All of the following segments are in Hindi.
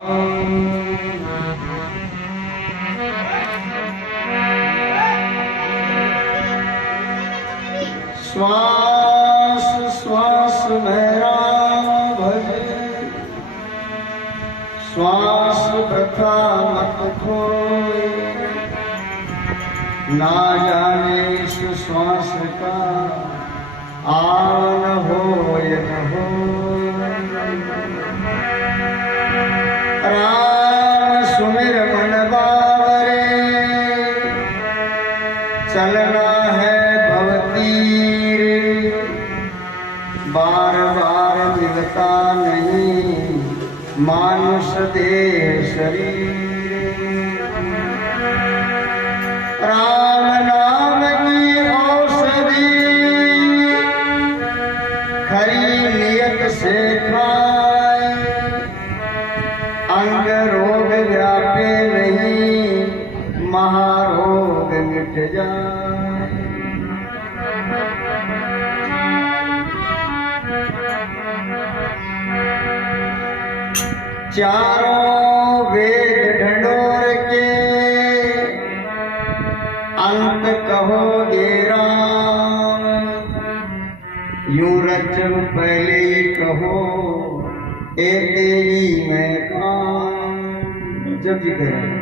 श्वास श्वास मेरा भज, श्वास प्रथा मत खोए, ना जाने इस श्वास का आन हो न हो। राम सुमिर मन बावरे, चलना है भवतीर, बार बार मिलता नहीं मानुष देह शरीर। राम नाम की औषधि खरी नियत से खाए, अंग रोग व्यापे नहीं महारोग मिट जाए। चारों वेद ढंढोर के अंत कहोगे राम, यूं रचन पहले ही कहो ए तेरी मैं काम। जब जी करें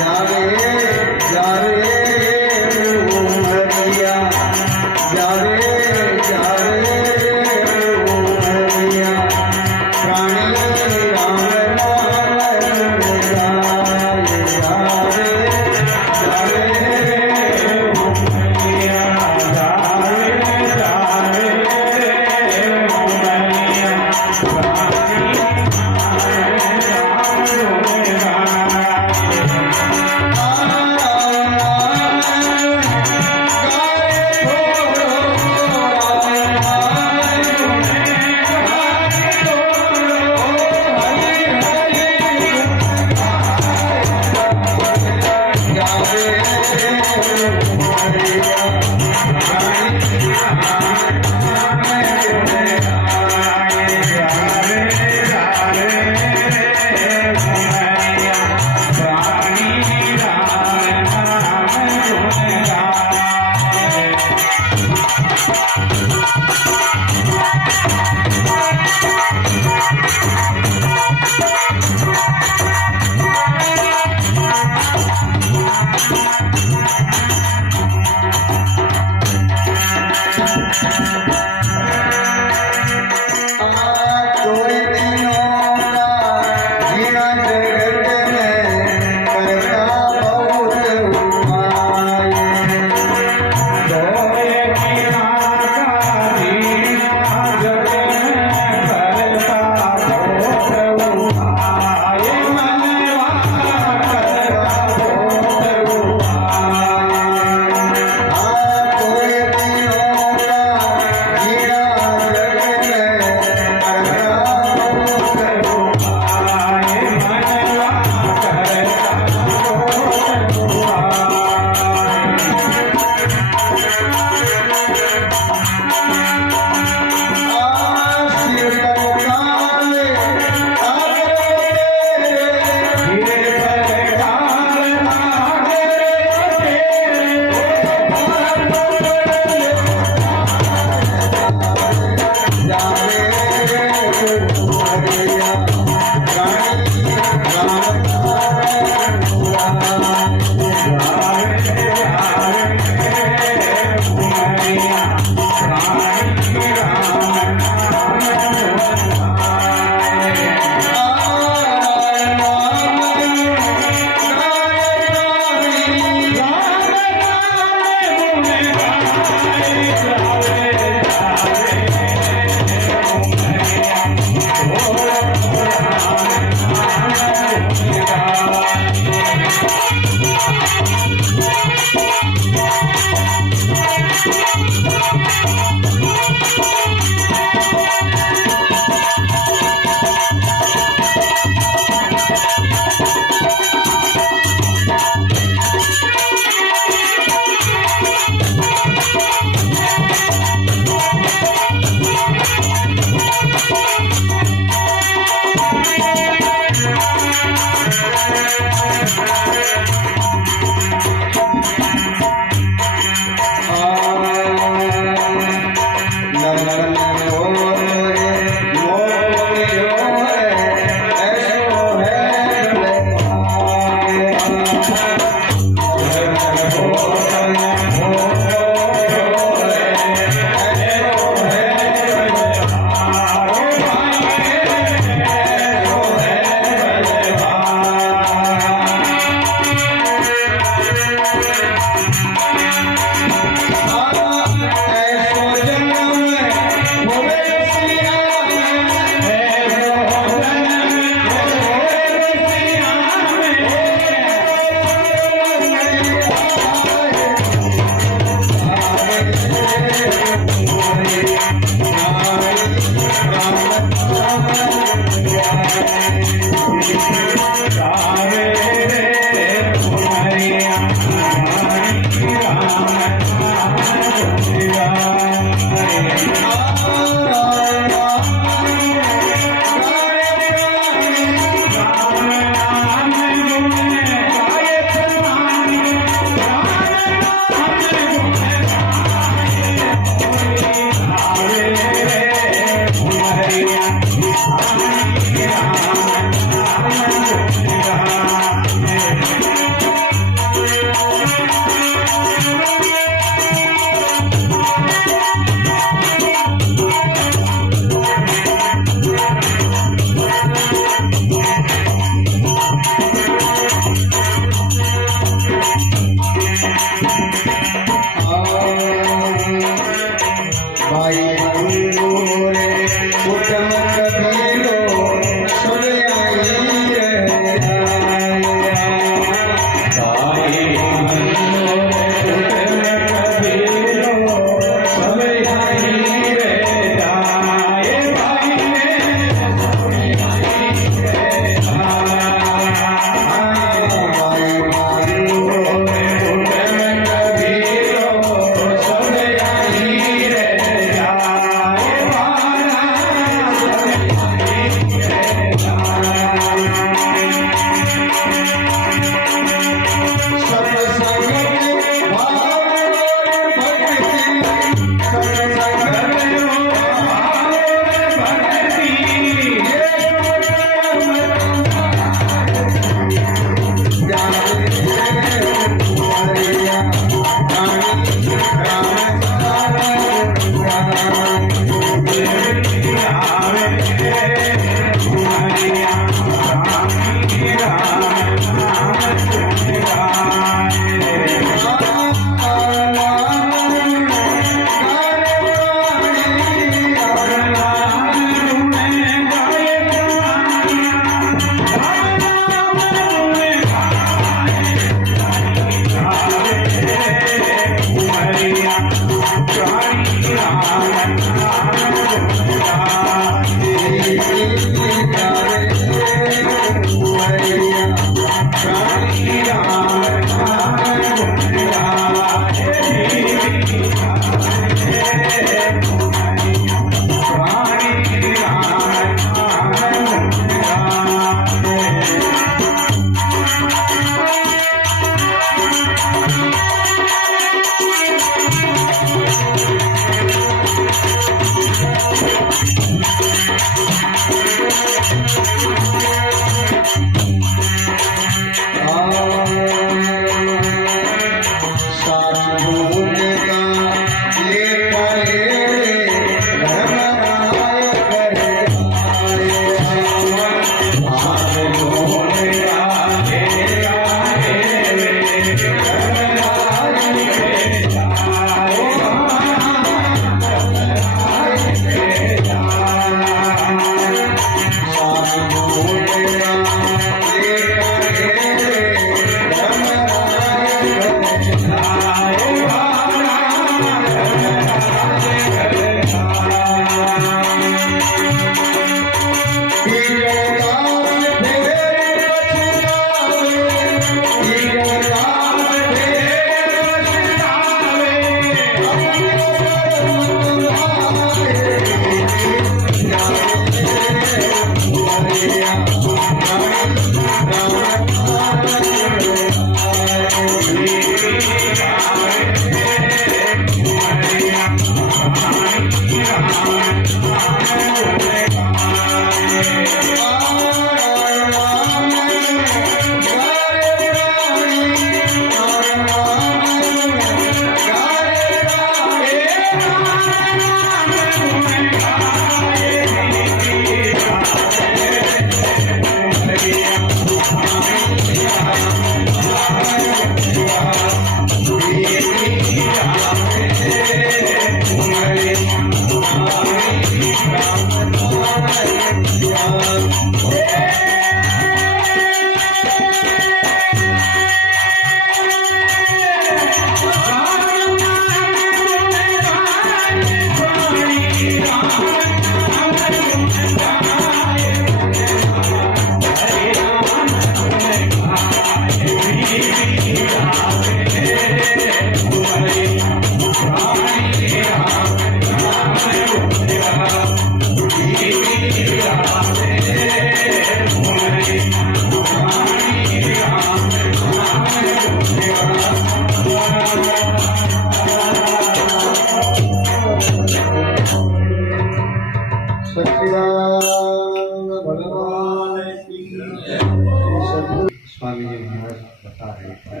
स्वामी जी महाराज बता रहे थे।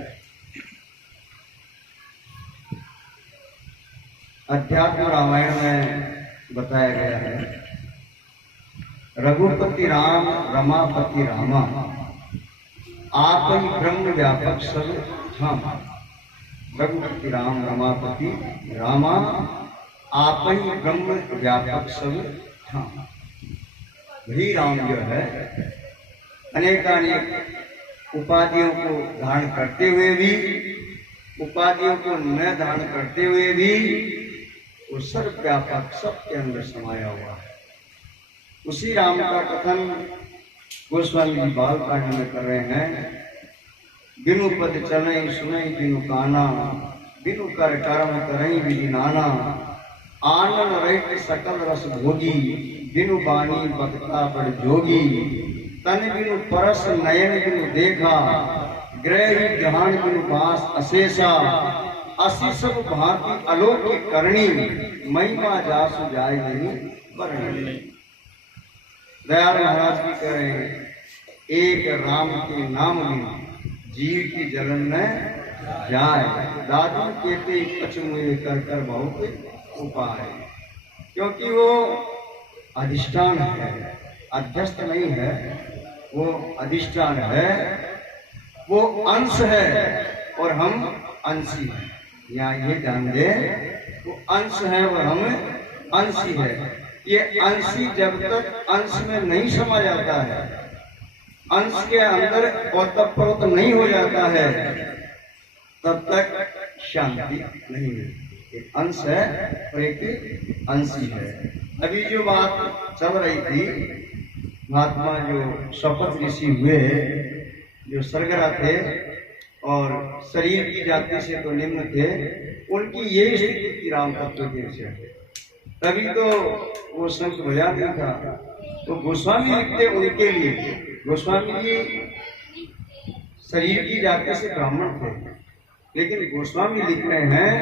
अध्यात्म रामायण में बताया गया है, रघुपति राम रमापति रामा, आप ही ब्रह्म व्यापक सब धाम। रघुपति राम रमापति रामा, आप ही ब्रह्म व्यापक सब धाम। वही राम जो है अनेकानेक उपाधियों को धारण करते हुए भी, उपाधियों को न धारण करते हुए भी वो सर्वव्यापक सबके अंदर समाया हुआ है। उसी राम का कथन गोस्वामी जी बाल कांड में कर रहे हैं। बिनु पद चलई सुनई बिनु काना, बिनु कर कर्म करई विधि नाना, आनंद रहित सकल रस भोगी, बिनु बानी बदता बड़ जोगी, तन बिनु परस नयन बिनु देखा, ग्रह ध्यान बिनु पास अशेषा, असी सब भांति अलौकिक करनी, महिमा जासु जाय नहीं वर्णनी। दयाल महाराज की कह रहे हैं, एक राम के नाम में जीव की जलन में जाए, दादू कहते पचमुए कर कर बहुत उपाय। क्योंकि वो अधिष्ठान है, अध्यस्त नहीं है, वो अधिष्ठान है, वो अंश है और हम अंशी हैं। यहाँ ये ध्यान दे, वो अंश है और हम अंशी है। ये अंशी जब तक अंश में नहीं समा जाता है, अंश के अंदर ओतप्रोत नहीं हो जाता है, तब तक शांति नहीं मिलती। एक अंश है और एक अंशी है। अभी जो बात चल रही थी, महात्मा जो शपथ ऋषि हुए, जो सरगरा थे और शरीर की जाति से तो निम्न थे, उनकी यही स्थिति थी राम तत्व के विषय। तभी तो वो संत बजा नहीं था। तो गोस्वामी लिखते उनके लिए, गोस्वामी जी शरीर की जाति से ब्राह्मण थे, लेकिन गोस्वामी लिख रहे हैं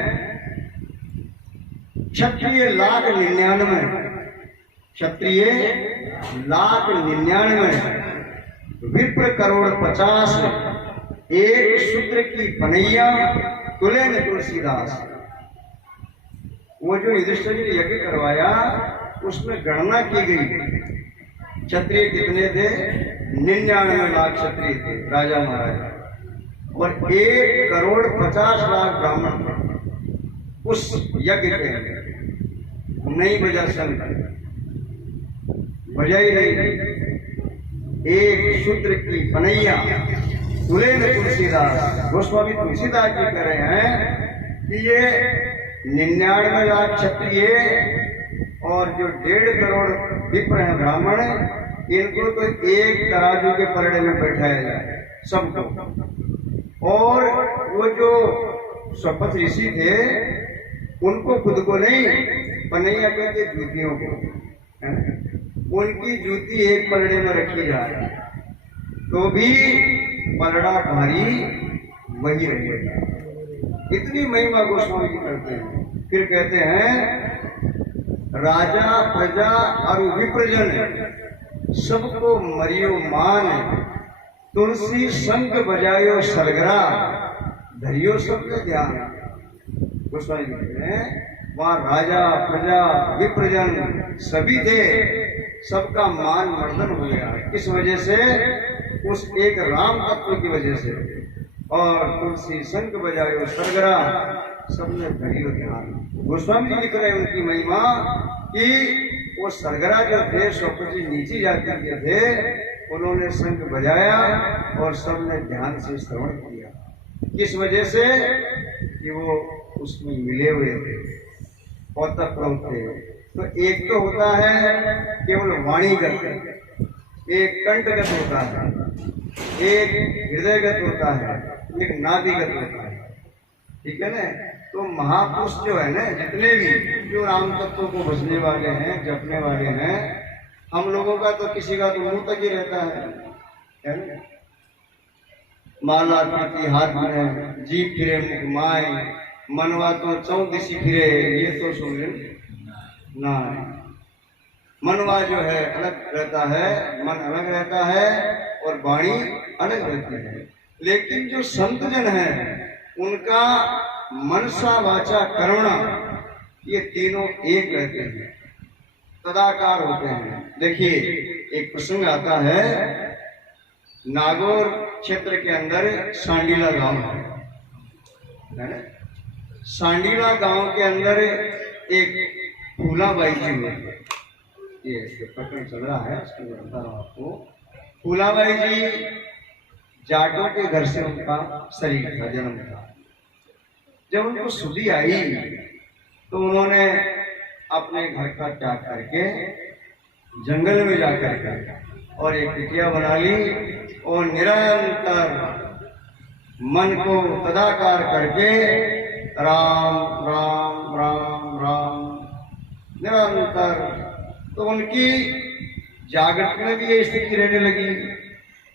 क्षत्रिय 1,99,000, क्षत्रिय 1,99,000, विप्र करोड़ 50, एक शूद्र की बनैया तुले न तुलसीदास। वो जो युधिष्ठिर जी ने यज्ञ करवाया, उसमें गणना की गई, क्षत्रिय कितने थे? 99 लाख क्षत्रिय थे, राजा महाराजा, और 1,50,00,000 ब्राह्मण थे। उस यज्ञ के नहीं बजा संग, बजा ही नहीं। एक शूद्र की बनैया तुले न तुलसीदास। गोस्वामी तुलसीदास जी कह रहे हैं कि ये 99 लाख क्षत्रिय और जो 1.5 करोड़ विप्र हैं ब्राह्मण, इनको तो एक तराजू के पलड़े में बैठाया जाए सबको। और वो जो शपथ ऋषि थे, उनको खुद को नहीं, बनैया कहते जूतियों को, उनकी जूती एक पलड़े में रखी जाए तो भी पलड़ा भारी वही रहेगा। इतनी महिमा गोस्वामी जी करते हैं। फिर कहते हैं, राजा प्रजा और विप्रजन सबको मरियो मान, तुलसी संग बजायो सरगरा, धरियो सबके ध्यान। गोस्वामी जी कहते हैं वहां राजा प्रजा विप्रजन सभी थे, सबका मान मर्दन हो गया। किस वजह से? उस एक राम तत्व की वजह से। और तुलसी शंख बजायो सरगरा, सबने धरियो ध्यान। गोस्वामी जी लिख रहे उनकी महिमा कि वो सरगरा जो थे, शौकत जी नीची जाति के थे, उन्होंने शंख बजाया और सबने ध्यान से श्रवण किया। किस वजह से? कि वो उसमें मिले हुए थे, ओतप्रोत थे। तो एक तो होता है केवल वाणीगत, एक कंठगत होता है, एक हृदयगत होता है, एक नाभिगत होता है। ठीक है ना? तो महापुरुष जो है ना, जितने भी जो राम तत्व को बसने वाले हैं, जपने वाले हैं, हम लोगों का तो किसी का तो मुंह तक ही रहता है ना? माला पीती हाथ में, जीभ फिरे मुख माए, मनवा तो 14 फिरे, ये तो सुन ले ना। मनवा जो है अलग रहता है, मन अलग रहता है, और वाणी अलग रहती है। लेकिन जो संत जन है उनका मनसा वाचा करुणा ये तीनों एक रहते हैं, तदाकार होते हैं। देखिए एक प्रसंग आता है, नागौर क्षेत्र के अंदर सांडीला गांव है ना। सांडीला गांव के अंदर एक फूलाबाई जी हुए, ये प्रकरण चल रहा है, उसके लिए बता रहा हूँ आपको। फूलाबाई जी जाटों के घर से उनका शरीर था, जन्म था। जब उनको सुधी आई तो उन्होंने अपने घर का त्याग करके जंगल में जाकर के और एक टिकिया बना ली और निरंतर मन को तदाकार करके राम राम राम राम निरंतर। तो उनकी जागृत में भी ये स्थिति रहने लगी,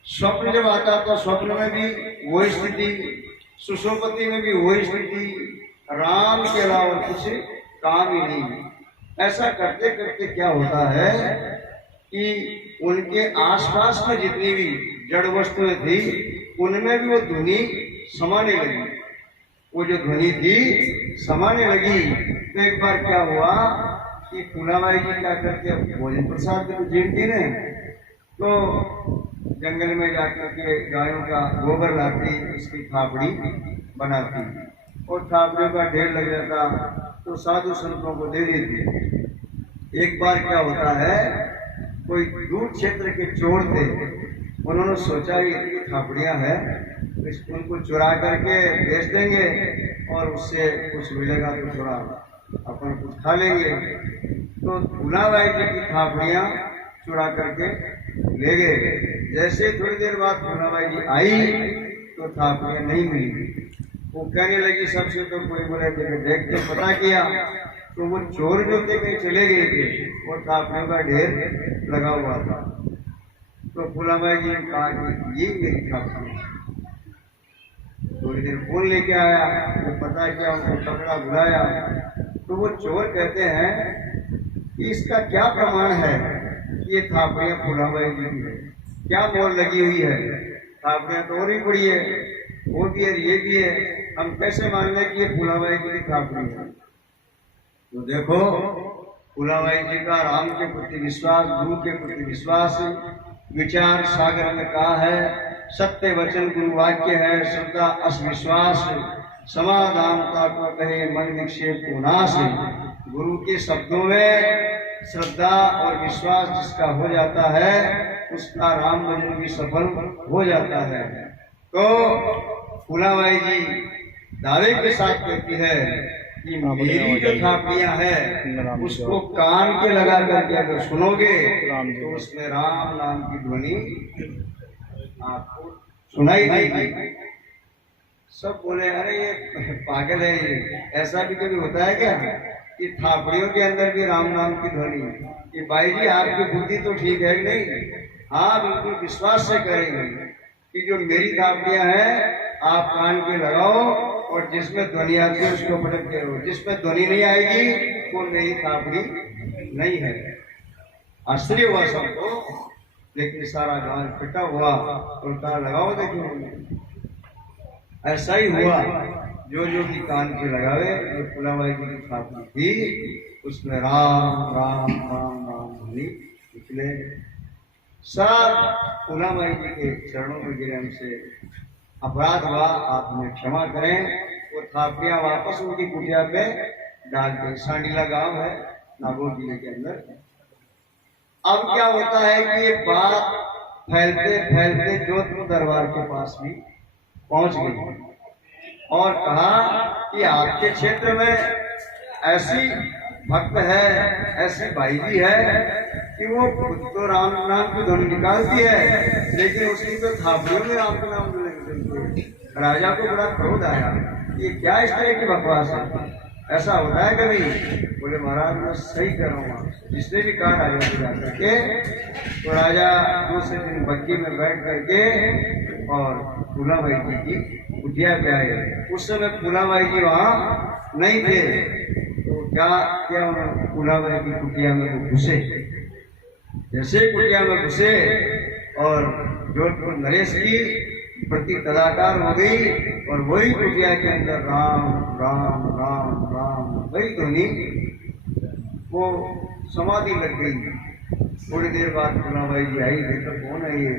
स्वप्न जब आता तो स्वप्न में भी वही स्थिति, सुषुप्ति में भी वही स्थिति, राम के अलावा कुछ काम ही नहीं। ऐसा करते करते क्या होता है कि उनके आसपास में जितनी भी जड़ वस्तुएं थी उनमें भी वो ध्वनि समाने लगी, वो जो ध्वनि थी समाने लगी। तो एक बार क्या हुआ कि फूलाबाई जी क्या करके भोजन प्रसाद को जीवती ने, तो जंगल में जाकर के गायों का गोबर लाती, उसकी थापड़ी बनाती और थापड़ियों का ढेर लग जाता तो साधु संतों को दे देती। एक बार क्या होता है, कोई दूर क्षेत्र के चोर थे, उन्होंने सोचा ये थापड़ियां हैं उनको चुरा करके बेच देंगे और उससे कुछ मिलेगा तो थोड़ा अपन कुछ खा लेंगे। तो फूलाबाई जी की थापड़ियां चुरा करके ले गए। जैसे थोड़ी देर बाद फूलाबाई जी आई तो थापड़ियां नहीं मिली। वो कहने लगी सबसे, तो कोई बोले देख के पता किया तो वो चोर जो थे कहीं चले गए थे, वो थापड़ियों का ढेर लगा हुआ था। तो फूलाबाई जी ने कहा कि ये मेरी थापड़ी। थोड़ी देर फोन लेके आया, वो पता किया, उनको पकड़ा बुलाया। तो वो चोर कहते हैं कि इसका क्या प्रमाण है कि ये थापड़ियां फूलाबाई जी की है, क्या मोल लगी हुई है, थापड़ियां तो और ही पड़ी है, वो भी है ये भी है, हम कैसे मान लें कि ये फूलाबाई जी की थापड़ी है। तो देखो फूलाबाई जी का राम के प्रति विश्वास, गुरु के प्रति विश्वास, विचार सागर में कहा है, सत्य वचन गुरु वाक्य है, श्रद्धा अविश्वास, समाधानता को कहे मन विक्षेप को नाश। गुरु के शब्दों में श्रद्धा और विश्वास जिसका हो जाता है उसका राम भजन भी सफल हो जाता है। तो फूलाबाई जी दावे के साथ कहती है कि मेरी जो थापड़ियां है उसको कान के लगा करके अगर सुनोगे तो उसमें राम नाम की ध्वनि आपको सुनाई देगी। सब बोले अरे ये पागल है, ये ऐसा भी कभी होता है क्या कि थापड़ियों के अंदर भी राम नाम की ध्वनि? कि भाई जी आपकी बुद्धि तो ठीक है कि नहीं? हाँ बिल्कुल विश्वास से करेंगे कि जो मेरी थापड़ियां हैं आप कान पे लगाओ और जिसमें ध्वनि आती है उसको पटक के रहो, जिसमें ध्वनि नहीं आएगी वो मेरी थापड़ी नहीं है। आश्चर्य हुआ सबको, लेकिन सारा गांव इकट्ठा हुआ तो कहा लगाओ देखो। ऐसा ही हुआ, जो जो भी कान पे लगावे, जो फूलाबाई जी की थापड़ी थी उसमें राम राम राम राम ध्वनि निकले। सब फूलाबाई जी के चरणों में गिरे, हमसे अपराध हुआ, आप हमें क्षमा करें। वो थापड़ियां वापस उनकी कुटिया पे डाल के, सांडीला गांव है नागौर जिले के अंदर। अब क्या होता है कि ये बात फैलते फैलते जोधपुर दरबार के पास भी पहुंच गई और कहा कि आपके क्षेत्र में ऐसी भक्त है, ऐसी भाई जी है कि वो खुद तो राम नाम की ध्वनि निकालती है लेकिन उसकी तो थापड़ियों में राम का नाम लेते। राजा को बड़ा क्रोध आया, ये क्या इस तरह की बकवास है, ऐसा होता है कभी? बोले महाराज मैं सही कर रहा हूँ। जिसने भी कहा राजा को जाकर के, तो राजा दूसरे दिन बग्गी में बैठ करके और फूलाबाई जी की कुटिया पे आए। उस समय फूलाबाई जी वहाँ नहीं थे, तो क्या क्या उन्होंने फूलाबाई की कुटिया में वो घुसे। जैसे कुटिया में घुसे और जोधपुर नरेश की प्रति तदाकार हो गई और वही कुटिया के अंदर राम राम राम राम वही ध्वनि वो समाधि लग गई। थोड़ी देर बाद पूर्णाबाई जी आई, देखो कौन है ये?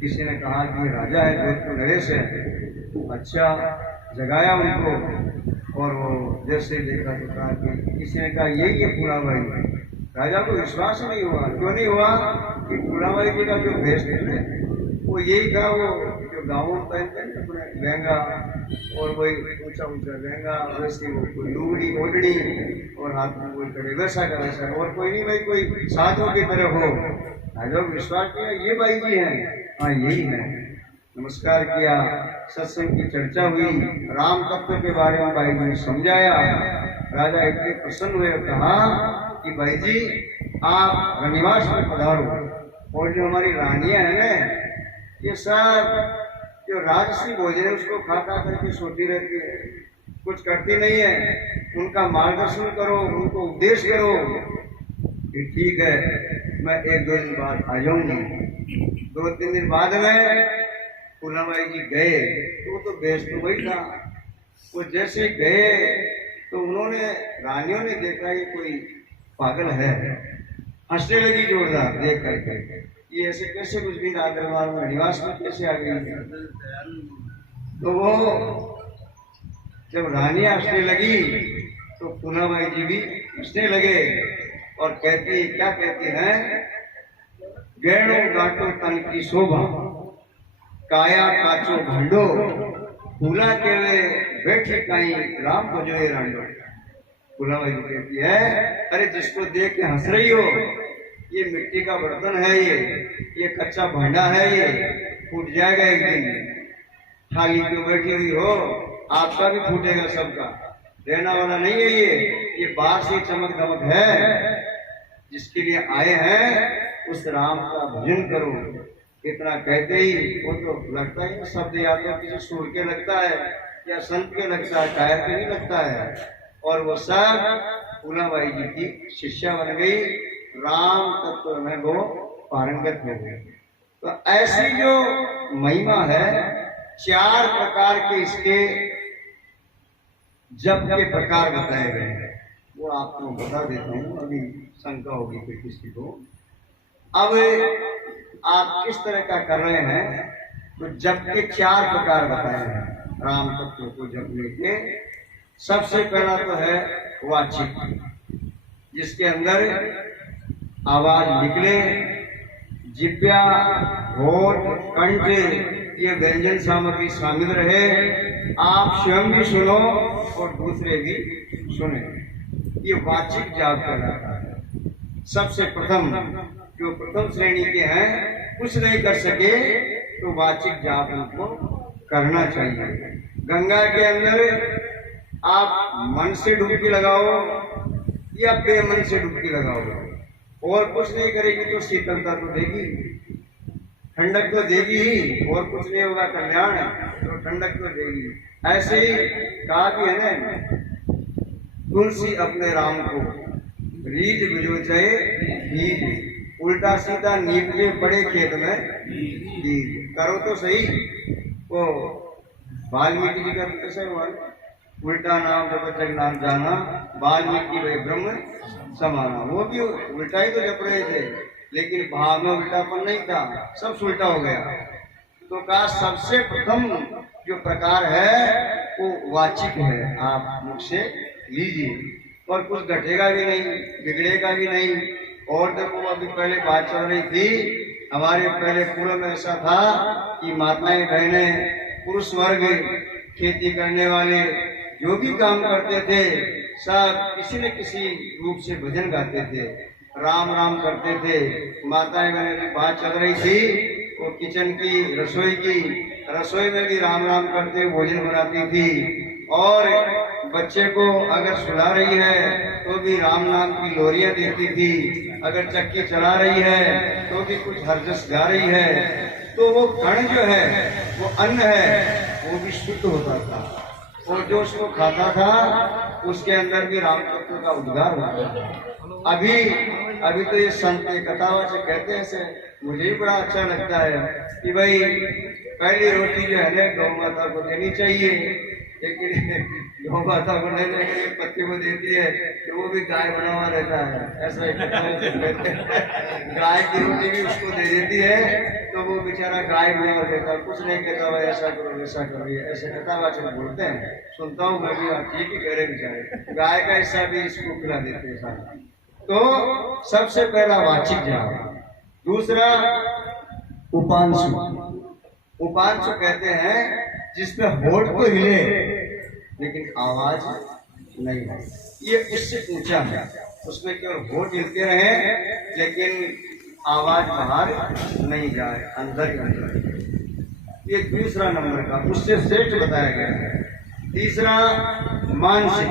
किसी ने कहा कि ये राजा है, जोधपुर नरेश है। अच्छा, जगाया उनको और वो जैसे देखा तो कहा कि किसी ने कहा यही है पूर्णाबाई। राजा को विश्वास नहीं हुआ। क्यों नहीं हुआ? कि पूर्णाबाई जी का जो भेष थे वो यही था, वो जो गाँवों में पहनते हैं अपने लहंगा और वही ऊंचा ऊंचा लहंगा, वैसे वो कोई लुगड़ी ओढ़नी और हाथ में कोई करे वैसा का वैसा, और कोई नहीं भाई कोई साधु की तरह हो। राजा को विश्वास किया ये भाई जी हैं, हाँ यही है। नमस्कार किया, सत्संग की चर्चा हुई, राम तत्व के बारे में भाई जी ने समझाया। राजा इतने प्रसन्न हुए, कहा कि भाई जी आप रनिवास में पधारो, और जो हमारी रानियां हैं ना ये सब जो राजसी भोजन है उसको खा खा करके सोती रहती है, कुछ करती नहीं है। उनका मार्गदर्शन करो, उनको उपदेश करो कि ठीक है मैं 1-2 दिन बाद आ जाऊंगी। 2-3 दिन बाद में पूर्णाबाई जी गए तो वो तो बेस तो वही था। वो जैसे गए तो उन्होंने रानियों ने देखा ये कोई पागल है, हंसने लगी जोरदार देख करके, ये ऐसे कैसे कुछ भी आगरवाल में निवास में कैसे आ गई। तो वो जब रानियां हंसने लगी तो पूर्णाबाई जी भी हंसने लगे और कहती क्या कहती हैं, गहणो गाटो तन की शोभा, काया काचो भांडो, फूला केले बैठे काई राम भजोए रांडो। पूर्णाबाई जी कहती है अरे जिसको देख के हंस रही हो, ये मिट्टी का बर्तन है, ये कच्चा भांडा है, ये फूट जाएगा एक दिन। थाली क्यों बैठी हुई हो, आपका भी फूटेगा, सबका रहना वाला नहीं है ये बाहर से चमक दमक है। जिसके लिए आए हैं उस राम का भजन करो। इतना कहते ही वो तो लगता है शब्द या तो किसी सूर के लगता है या संत के लगता है, शायर के नहीं लगता है। और वो सब पूर्णाबाई जी की शिष्या बन गई, राम तत्व में वो पारंगत हो गए। तो ऐसी जो महिमा है, 4 प्रकार के इसके जप के प्रकार बताए गए हैं, वो आपको बता देता हूँ, अभी शंका होगी फिर किसी को। अब आप किस तरह का कर रहे हैं, तो जप के 4 प्रकार बताए हैं राम तत्व को जपने के। सबसे पहला तो है वाचिक, जिसके अंदर आवाज निकले, जिब्या होठ कंठ ये व्यंजन सामग्री शामिल रहे, आप स्वयं भी सुनो और दूसरे भी सुने, ये वाचिक जाप कहलाता है। सबसे प्रथम जो प्रथम श्रेणी के हैं कुछ नहीं कर सके तो वाचिक जाप उनको करना चाहिए। गंगा के अंदर आप मन से डुबकी लगाओ या बेमन से डुबकी लगाओ, और कुछ नहीं करेगी तो शीतलता तो देगी, ठंडक तो देगी ही, और कुछ नहीं होगा कल्याण, तो ठंडक तो देगी। ऐसे ही कहा भी है ना, तुलसी अपने राम को रीझ बिजो चाहे बीज, उल्टा सीधा नीचे बड़े खेत में बीज करो तो सही। वो वाल्मीकि जी का कैसे हुआ, उल्टा नाम जब नाम जाना, वाल्मीकि वे ब्रह्म समाना, वो भी उल्टा ही तो जप रहे थे, लेकिन भाव में उल्टापन नहीं था, सब उल्टा हो गया। तो कहा सबसे प्रथम जो प्रकार है वो वाचिक है, आप मुझसे लीजिए, और कुछ घटेगा भी नहीं, बिगड़ेगा भी नहीं। और देखो अभी पहले बात चल रही थी, हमारे पहले पूर्व में ऐसा था कि माताएं बहनें पुरुष वर्ग खेती करने वाले जो भी काम करते थे सब किसी न किसी रूप से भजन गाते थे, राम राम करते थे। माताएं बहनें की बात चल रही थी, वो किचन की रसोई में भी राम राम करते भोजन बनाती थी, और बच्चे को अगर सुला रही है तो भी राम नाम की लोरियां देती थी, अगर चक्की चला रही है तो भी कुछ हरजस गा रही है। तो वो कण जो है वो अन्न है वो भी शुद्ध होता था, और जो उसको खाता था उसके अंदर भी राम तत्व का उद्गार होता था। अभी तो ये संत कथावा से कहते हैं मुझे भी बड़ा अच्छा लगता है कि भाई पहली रोटी जो है ना गौ माता को देनी चाहिए, लेकिन गौ माता को लेने के लिए पत्ती को देती है तो वो भी गाय बना हुआ रहता है, ऐसा ही कहते हैं। गाय की रोटी भी उसको दे देती है तो वो बेचारा गाय बना हुआ रहता है, कुछ नहीं कहता भाई ऐसा करो वैसा करो, ये ऐसे कथावाचक बोलते हैं, सुनता हूँ मैं भी, ठीक ही कह रहे बेचारे, गाय का हिस्सा भी इसको खिला देते हैं सारा। तो सबसे पहला वाचिक जाप। दूसरा उपांशु। उपांशु कहते हैं जिसमें होठ तो हिले लेकिन आवाज नहीं है, ये उससे ऊंचा है, उसमें केवल होठ हिलते रहे लेकिन आवाज बाहर नहीं जाए, अंदर ही अंदर। ये दूसरा नंबर का, उससे श्रेष्ठ बताया गया है। तीसरा मानसिक।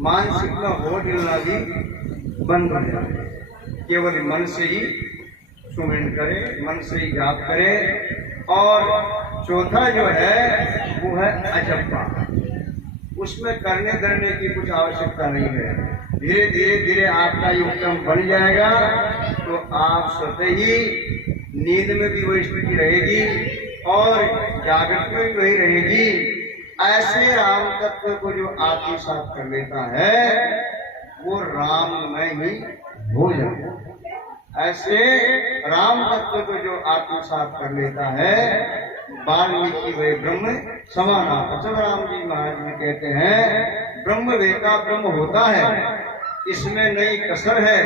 मानसिक में होठ हिलना भी बंद हो जाए, केवल मन से ही सुमिरन करे, मन से ही जाप करे। और चौथा जो है वो है अजप्पा, उसमें करने धरने की कुछ आवश्यकता नहीं है, धीरे धीरे धीरे आपका ये क्रम बन जाएगा तो आप स्वतः ही नींद में भी वही स्थिति रहेगी और जागृत में भी वही रहेगी। ऐसे राम तत्व को जो आत्मसात कर लेता है वो राम में ही हो जाता है। ऐसे राम तत्व को जो आत्मसात कर लेता है, वाल्मीकि वे ब्रह्म समाना। अचल राम जी महाराज में कहते हैं ब्रह्म वेता ब्रह्म होता है, इसमें नई कसर है,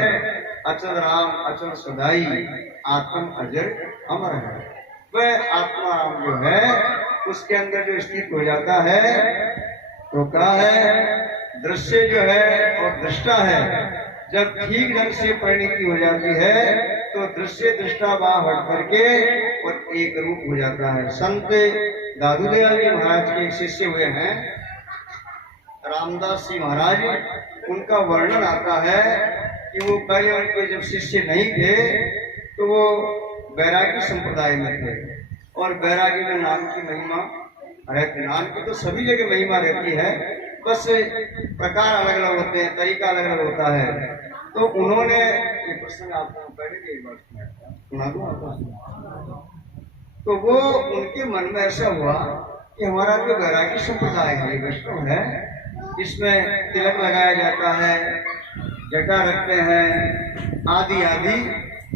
अचल राम अचल सदाई, आत्म अजर अमर है। वह आत्मा राम जो है उसके अंदर जो स्थित हो जाता है तो क्या है, दृश्य जो है और दृष्टा है, जब ठीक ढंग से परिणति हो जाती है तो दृश्य दृष्टा भाव हट करके और एक रूप हो जाता है। संत दादू दयाल जी महाराज के शिष्य हुए हैं रामदास जी महाराज, उनका वर्णन आता है कि वो पहले उनके जब शिष्य नहीं थे तो वो बैरागी संप्रदाय में थे, और बैरागी में नाम की महिमा रहती, नाम की तो सभी जगह महिमा रहती है, बस प्रकार अलग अलग होते हैं, तरीका अलग अलग होता है। तो उन्होंने ये प्रश्न आपको पहले की बात सुना दूं आपको, तो वो उनके मन में ऐसा हुआ कि हमारा जो बैरागी संप्रदाय है, वैष्णव है, इसमें तिलक लगाया जाता है, जटा रखते हैं आदि आदि,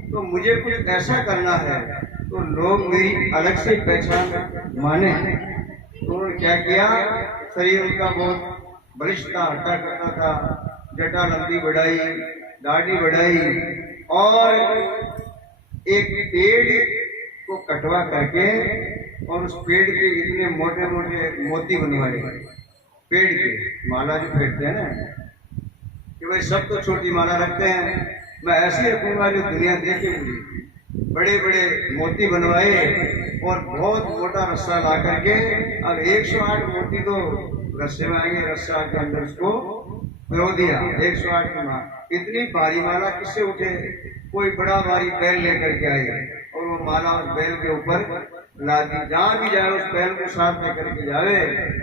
तो मुझे कुछ ऐसा करना है तो लोग मेरी अलग से पहचान माने। तो उन्होंने क्या किया, शरीर उनका बहुत बलिष्ठ था, हट्टा करता था, जटा लंबी बढ़ाई, दाढ़ी बढ़ाई, और एक पेड़ को कटवा करके और उस पेड़ के इतने मोटे मोटे मोती बनवाए, पेड़ के माला जो फेंकते हैं ना, कि भाई सब तो छोटी माला रखते हैं, मैं ऐसी रखूंगा जो दुनिया देखेगी। बड़े बड़े मोती बनवाए और बहुत मोटा रस्सा ला करके, अब 108 मोती तो रस्से में आएंगे, रस्सा के अंदर उसको पिरो दिया 108 की माला। इतनी भारी माला किससे उठे, कोई बड़ा भारी बैल लेकर के आए और वो माला उस बैल के ऊपर ला दी। जहाँ भी जाए उस बैल को साथ में करके जावे।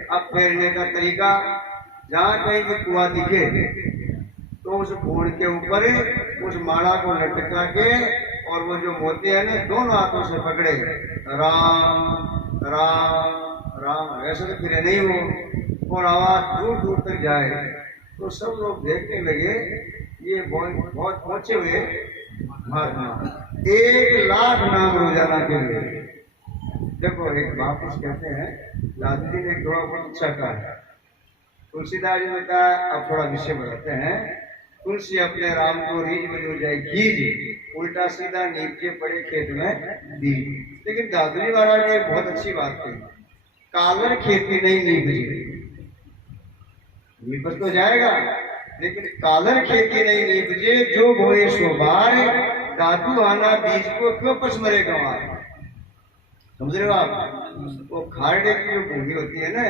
अब फेरने का तरीका, जहाँ कहीं भी कुआं दिखे तो उस घोड़ के ऊपर उस माला को लटका के और वो जो मोती है ना दोनों हाथों से पकड़े, राम राम राम, ऐसे तो फिरे नहीं हो, और आवाज दूर दूर तक जाए। तो सब लोग देखने लगे ये बहुत बहुत पहुंचे हुए महात्मा, 1 लाख नाम रोजाना के लिए। देखो एक बात कहते हैं, दादी जी ने एक थोड़ा बहुत अच्छा कहा है, तुलसीदास जी ने कहा, अब थोड़ा विषय बढ़ाते हैं, तुलसी अपने राम को रीझ में जो जाए कीज, उल्टा सीधा नीचे पड़े खेत में दी। लेकिन दादू जी महाराज ने बहुत अच्छी बात कही, कालर खेती नहीं नीपजी, नीपज तो जाएगा लेकिन कालर खेती नहीं नीपजे, जो बोए सो बार, दादू आना बीज को क्यों पसमरे गंवार। समझ रहे हो आप, वो खारडे की जो भूमि होती है ना,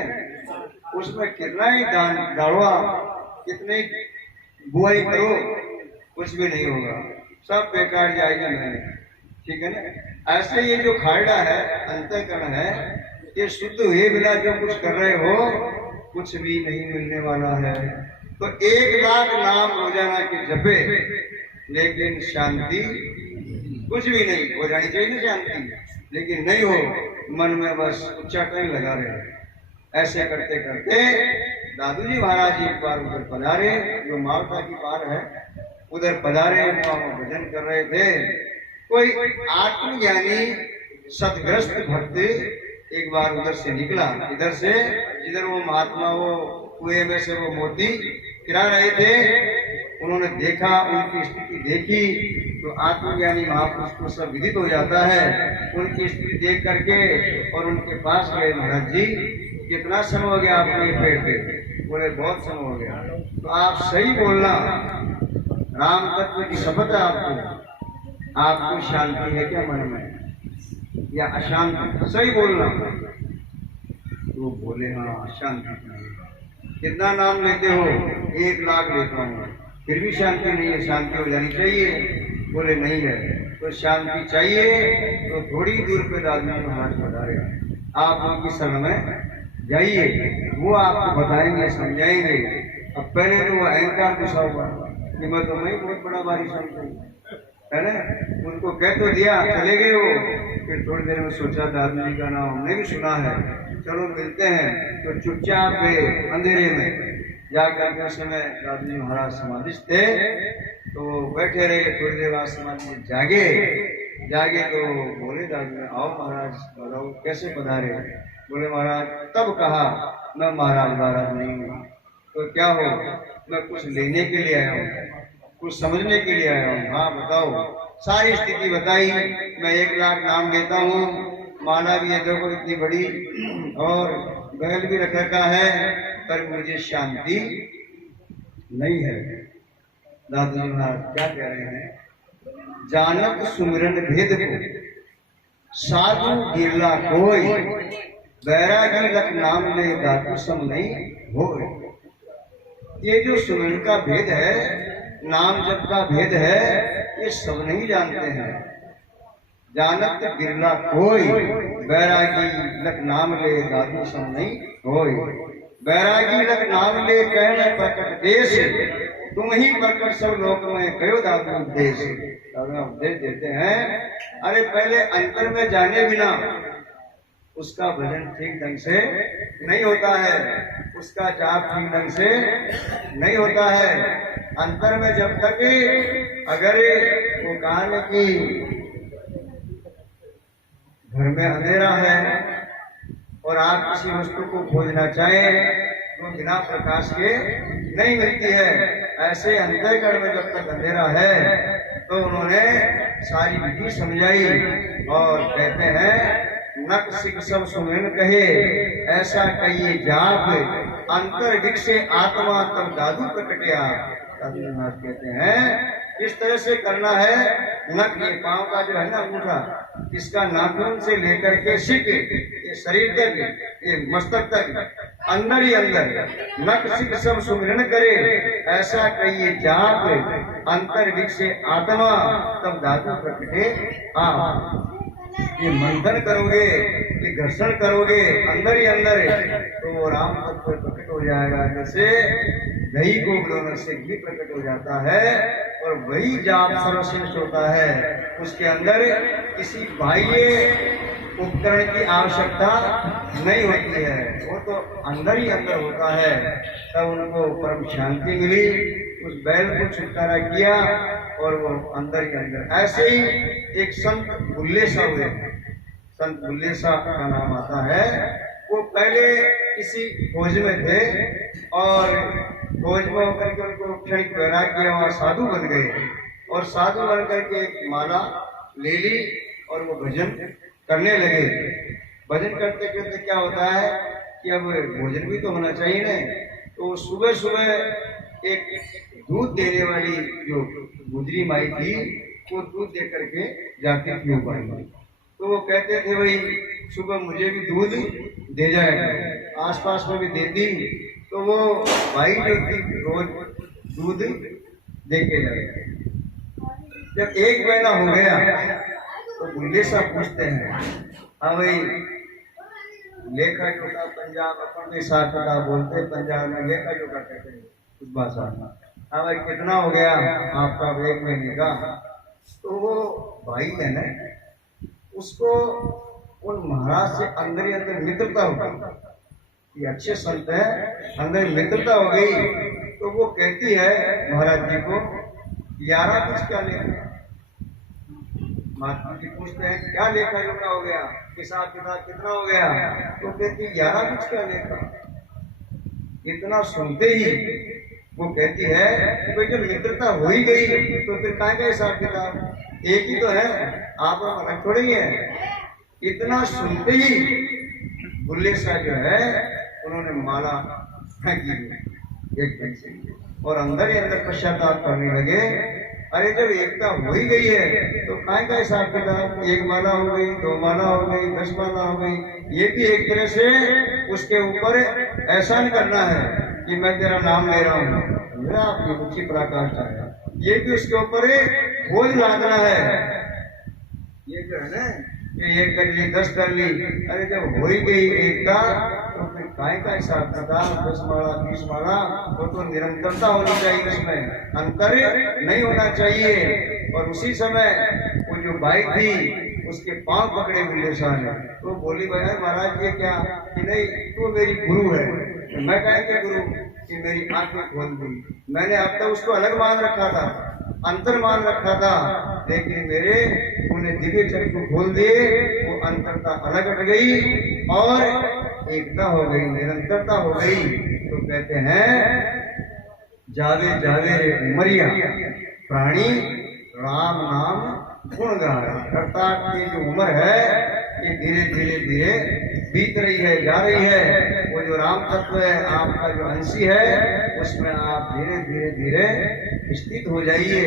उसमें कितना ही डालवा, कितने बुआई करो, कुछ भी नहीं होगा, सब बेकार जाएगा नहीं, ठीक है ना। ऐसे ये जो खारडा है, अंतःकरण है, ये शुद्ध हुए बिना जो कुछ कर रहे हो कुछ भी नहीं मिलने वाला है। तो 1 लाख नाम रोजाना के जपे लेकिन शांति कुछ भी नहीं हो जानी चाहिए ना शांति, लेकिन नहीं हो, मन में बस उच्चाटन लगा रहे। ऐसे करते करते दादू जी महाराज जी एक बार उधर पधारे, जो मावता की पार है उधर पधारे, वहां भजन कर रहे थे। कोई आत्मज्ञानी सतग्रस्त भक्त एक बार उधर से निकला, इधर से जिधर वो महात्मा वो कुएं में से वो मोती गिरा रहे थे, उन्होंने देखा, उनकी स्थिति देखी तो आत्मज्ञानी महापुरुष को सब विदित हो जाता है। उनकी स्थिति देख करके और उनके पास गए, महाराज जी कितना समय हो गया आपने पेड़ पे? बोले बहुत समय हो गया। तो आप सही बोलना, राम तत्व की शपथ है आपको शांति है क्या मन में या अशांति? सही बोलना। तो बोले हाँ शांति। कितना नाम लेते हो? 1 लाख लेता हूँ, फिर भी शांति नहीं है, शांति हो जानी चाहिए। बोले नहीं है, तो शांति चाहिए तो थोड़ी दूर पे दादू जी महाराज बताएगा, आप उनकी शरण में जाइए, वो आपको बताएंगे, समझाएंगे। अब पहले तो वो अहंकार घुसा हुआ कि मैं तो बहुत बड़ा भारी संत हूँ, है ना? उनको कह तो दिया, चले गए वो। फिर थोड़ी देर में सोचा दादू जी का नाम हमने भी सुना है, चलो मिलते हैं। तो चुपचाप गए अंधेरे में जाकर के समय दादू जी महाराज समाधिस्थ थे, तो बैठे रहे। थोड़ी देर बाद समाधि जागे तो बोले दादू आओ महाराज बताओ कैसे पधारे? बोले महाराज तब कहा मैं महाराज नहीं हूँ। तो क्या हो? मैं कुछ लेने के लिए आया हूँ, कुछ समझने के लिए आया हूँ। हाँ बताओ। सारी स्थिति बताई। मैं 1 लाख नाम लेता हूँ, माला भी है देखो इतनी बड़ी, और बैल भी रख रखा है, पर मुझे शांति नहीं है। दादू जी महाराज क्या कह रहे हैं? जानक सुमिरन भेद को साधु गिरला कोई, बैरागी लख नाम ले दादू सम नहीं हो। ये जो सुमिरन का भेद है, नाम जप का भेद है, ये सब नहीं जानते हैं। जानत गिरला कोई, बैरागी लख नाम ले दादू सम नहीं होय। बैरागी लख नाम ले कहने प्रकट देश, तुम ही प्रकट सब लोक में कहो दादू उपदेश। उपदेश देते हैं। अरे पहले अंतर में जाने बिना उसका भजन ठीक ढंग से नहीं होता है, उसका जाप ठीक ढंग से नहीं होता है। अंतर में जब तक अगर वो कहा कि घर में अंधेरा है और आप किसी वस्तु को खोजना चाहें तो बिना प्रकाश के नहीं मिलती है। ऐसे अंतःकरण में जब तक अंधेरा है तो उन्होंने सारी विधि समझाई और कहते हैं नक सिख सब सुमिरन कहे, ऐसा कहिए जाप अंतर विकसे आत्मा तब दादू प्रकटिया। दादू महाराज कहते हैं इस तरह से करना है। नख ये पांव का जो है ना अंगूठा, इसका नाखून से लेकर के सिख ये शरीर तक, ये मस्तक तक, अंदर ही अंदर नख सिख सब सुमिरन करे, ऐसा कहिए जाप अंतर विकसे आत्मा तब दादू प्रकटे आप। ये मंथन करोगे, ये घर्षण करोगे अंदर ही अंदर, तो वो राम तत्व प्रकट हो जाएगा। जैसे दही को उगलने से घी प्रकट हो जाता है, और वही जाप सर्वश्रेष्ठ होता है। उसके अंदर किसी बाह्य उपकरण की आवश्यकता नहीं होती है, वो तो अंदर ही अंदर होता है। तब उनको परम शांति मिली, उस बैल को छुटकारा किया और वो अंदर ही अंदर। ऐसे ही एक संत बुल्ले साहब हुए, संत बुल्ले साहब का नाम आता है। वो पहले किसी फौज में थे और फौज में होकर के उनको क्षणिक वैराग्य और साधु बन गए, और साधु बन करके एक माला ले ली और वो भजन करने लगे। भजन करते करते क्या होता है कि अब भोजन भी तो होना चाहिए ना, तो सुबह सुबह एक दूध देने वाली जो गुजरी माई थी वो दूध दे करके जाती थी ऊपर। तो वो कहते थे भाई सुबह मुझे भी दूध दे जाएगा, आसपास में भी देती। तो वो भाई जो थी रोज दूध दे के जाए। जब 1 महीना हो गया तो बुल्ले साहब पूछते हैं, हाँ भाई लेखा जोखा पंजाब अपन के साथ का बोलते, पंजाब में लेखा जोखा कहते हैं उस भाषा में। हाँ भाई कितना हो गया आपका 1 महीने का? तो वो भाई है ना, उसको उन महाराज से अंदर ही अंदर मित्रता हो गई। ये अच्छे संत है, अंदर मित्रता हो गई। तो वो कहती है महाराज जी को, यारा कुछ क्या लेकर। महात्मा जी पूछते हैं क्या लेखा जोखा हो गया, हिसाब किताब कितना हो गया। तो कहती 11 कुछ क्या लेखा। इतना सुनते ही वो कहती है कि भाई जब मित्रता हो ही गई तो फिर काय का हिसाब किताब, एक ही तो है, आप अलग थोड़े ही है। इतना सुनते ही बुल्ले शाह जो है उन्होंने माला फेंकी एक ढंग से और अंदर ही अंदर पश्चाताप करने लगे। अरे जब एकता हो ही गई है तो काय का हिसाब किताब, 1 माला हो गई, 2 माला हो गई, 10 माला हो गई। ये भी एक तरह से उसके ऊपर एहसान करना है कि मैं तेरा नाम ले रहा हूँ, मेरा आपकी मुखी प्रकाश आया। ये भी उसके ऊपर बोझ लादना है। ये जो है ना कि 1 कर ली, 10 कर ली। अरे जब हो ही गई एकता तो फिर काय का हिसाब किताब, 10 माला 20 माला, वो तो निरंतरता होनी चाहिए, उसमें अंतर नहीं होना चाहिए। और उसी समय वो जो बाई थी उसके पांव पकड़े बुल्ले शाह ने, तो बोली भाई महाराज ये क्या, कि नहीं तू मेरी गुरु है। तो मैं कहे कि गुरु कि मेरी आंखें खोल दी। मैंने अब तक उसको अलग मान रखा था, अंतर मान रखा था, लेकिन मेरे उन्हें दिव्य चक्षु खोल दिए, वो अंतरता अलग हट गई और एकता हो गई, निरंतरता हो गई। तो कहते हैं जावे जावे रे उमरिया प्राणी राम नाम गुण गाए। अर्थात की जो उम्र है ये धीरे धीरे धीरे बीत रही है, जा रही है। वो जो राम तत्व है आपका जो अंशी है उसमें आप धीरे धीरे धीरे स्थित हो जाइए।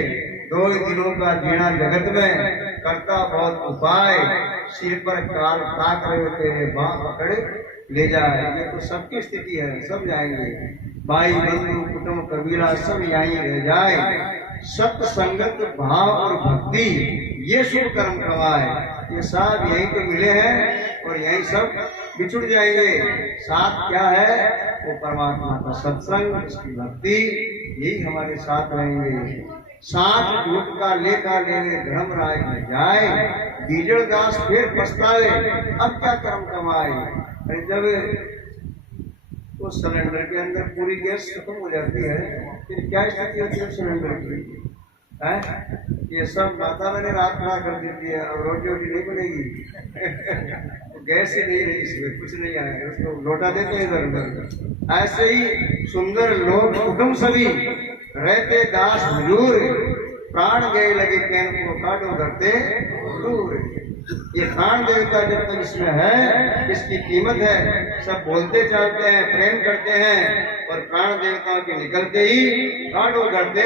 2 दिनों का जीना जगत में करता बहुत उपाय, सिर पर काल ताक रहे तेरे बाँ पकड़े ले जाए। ये तो सबकी स्थिति है, सब जाएंगे, भाई बंधु कुटुंब कबीला सब यहीं रह जाए। सत्य संगत भाव और भक्ति ये शुभ कर्म कमाए। ये सब यहीं पे मिले हैं और यहीं सब बिछुड़ जाएंगे। साथ क्या है, वो परमात्मा का सत्संग, उसकी भक्ति, यही हमारे साथ रहेंगे। साथ झूठ का लेखा लेवे धर्म राय में जाए, बीजड़ दास फिर पछताए अब क्या कर्म कमाए। अरे जब तो सिलेंडर के अंदर पूरी गैस खत्म हो जाती है फिर क्या स्थिति होती है सिलेंडर की, है? ये सब माता मैंने रात खड़ा कर देती है, अब रोटी वोटी नहीं बनेगी तो गैस ही नहीं रही, इसमें कुछ नहीं आएगा, उसको लौटा देते हैं इधर उधर। ऐसे ही सुंदर लोग कुटुंब सभी रहते दास हुजूर, प्राण गए लगे कैन को काटो करते दूर। ये प्राण देवता जब तक इसमें है इसकी कीमत है। सब बोलते चलते हैं, प्रेम करते हैं, और प्राण देवताओं के निकलते ही काटो करते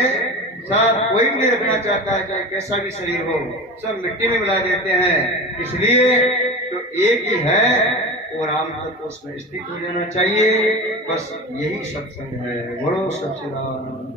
सब कोई भी नहीं रखना चाहता है, चाहे कैसा भी शरीर हो, सब मिट्टी में मिला देते हैं। इसलिए तो एक ही है और राम तत्व उसमें स्थित हो जाना चाहिए। बस यही सत्संग है। बोलो सच्चिदानंद।